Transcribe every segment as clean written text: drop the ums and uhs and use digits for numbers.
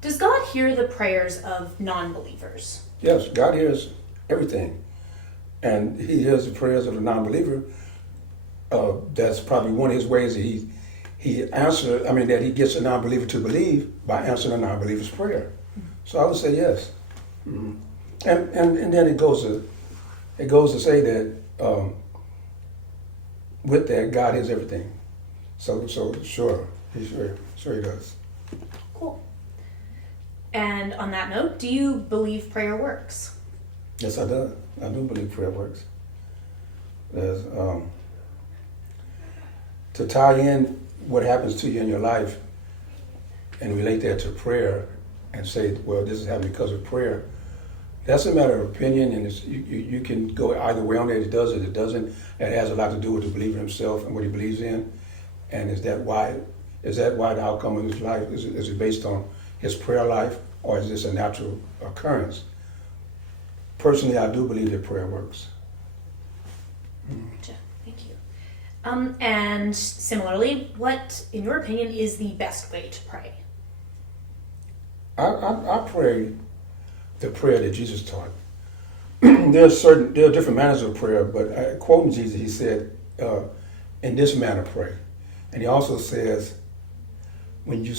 Does God hear the prayers of non-believers? Yes, God hears everything. And he hears the prayers of the non-believer. That's probably one of his ways that that he gets a non-believer to believe by answering a non-believer's prayer. So I would say yes. Mm-hmm. And then it goes to say that with that, God hears everything. So sure he does. Cool. And on that note, do you believe prayer works? Yes, I do. I do believe prayer works. There's, to tie in what happens to you in your life and relate that to prayer and say, well, this is happening because of prayer, that's a matter of opinion, and you can go either way on that. It does it doesn't. That has a lot to do with the believer himself and what he believes in. And is that why the outcome of his life? Is it based on his prayer life, or is this a natural occurrence? Personally, I do believe that prayer works. Gotcha. Thank you. And similarly, what, in your opinion, is the best way to pray? I pray the prayer that Jesus taught. There are different manners of prayer, but quoting Jesus, he said, "In this manner pray," and he also says, when you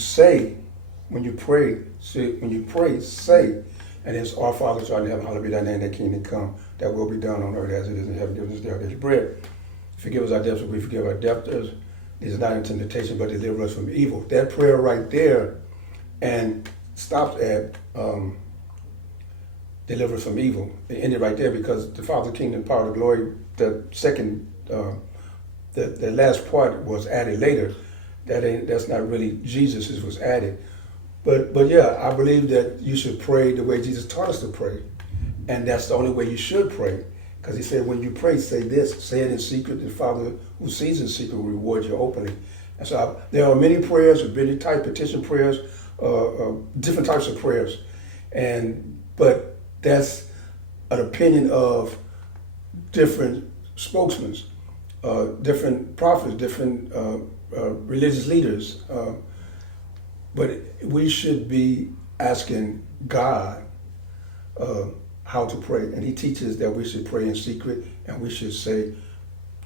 pray, say, and it's our Father which art in heaven, hallowed be thy name, thy kingdom come, that will be done on earth as it is in heaven. Give us our daily bread. Forgive us our debts, we forgive our debtors. Lead us not into temptation, but deliver us from evil. That prayer right there, and stops at deliver us from evil. It ended right there because the Father, kingdom, power, the glory. The second, the last part was added later. That's not really Jesus. It was added. But yeah, I believe that you should pray the way Jesus taught us to pray, and that's the only way you should pray. Because he said, when you pray, say this, say it in secret. The Father who sees in secret will reward you openly. And so there are many prayers, many type petition prayers, different types of prayers, but that's an opinion of different spokesmen, different prophets, different religious leaders. But we should be asking God how to pray. And he teaches that we should pray in secret, and we should say,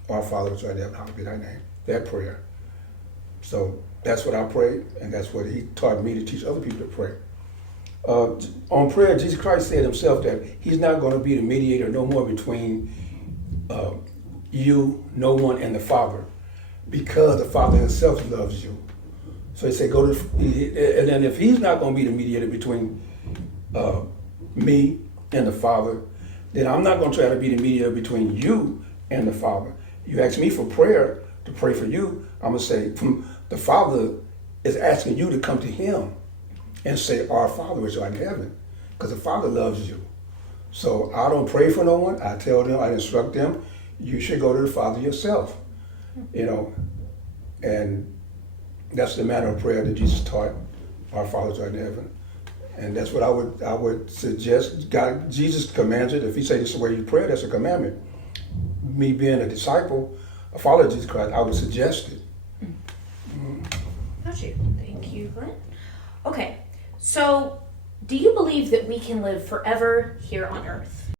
our Father which art in heaven, hallowed be thy name. That prayer. So that's what I pray, and that's what he taught me to teach other people to pray. On prayer, Jesus Christ said himself that he's not going to be the mediator no more between you, no one, and the Father, because the Father himself loves you. So he said, and then if he's not going to be the mediator between me and the Father, then I'm not going to try to be the mediator between you and the Father. You ask me for prayer, to pray for you, I'm going to say, the Father is asking you to come to him and say, our Father which art in heaven, because the Father loves you. So I don't pray for no one. I tell them, I instruct them, you should go to the Father yourself, and that's the manner of prayer that Jesus taught, our Father which art in heaven. And that's what I would suggest. God, Jesus commands it. If he say this is the way you pray, that's a commandment. Me being a disciple, a follower of Jesus Christ, I would suggest it. Got you. Thank you, Glenn. Okay, so do you believe that we can live forever here on earth?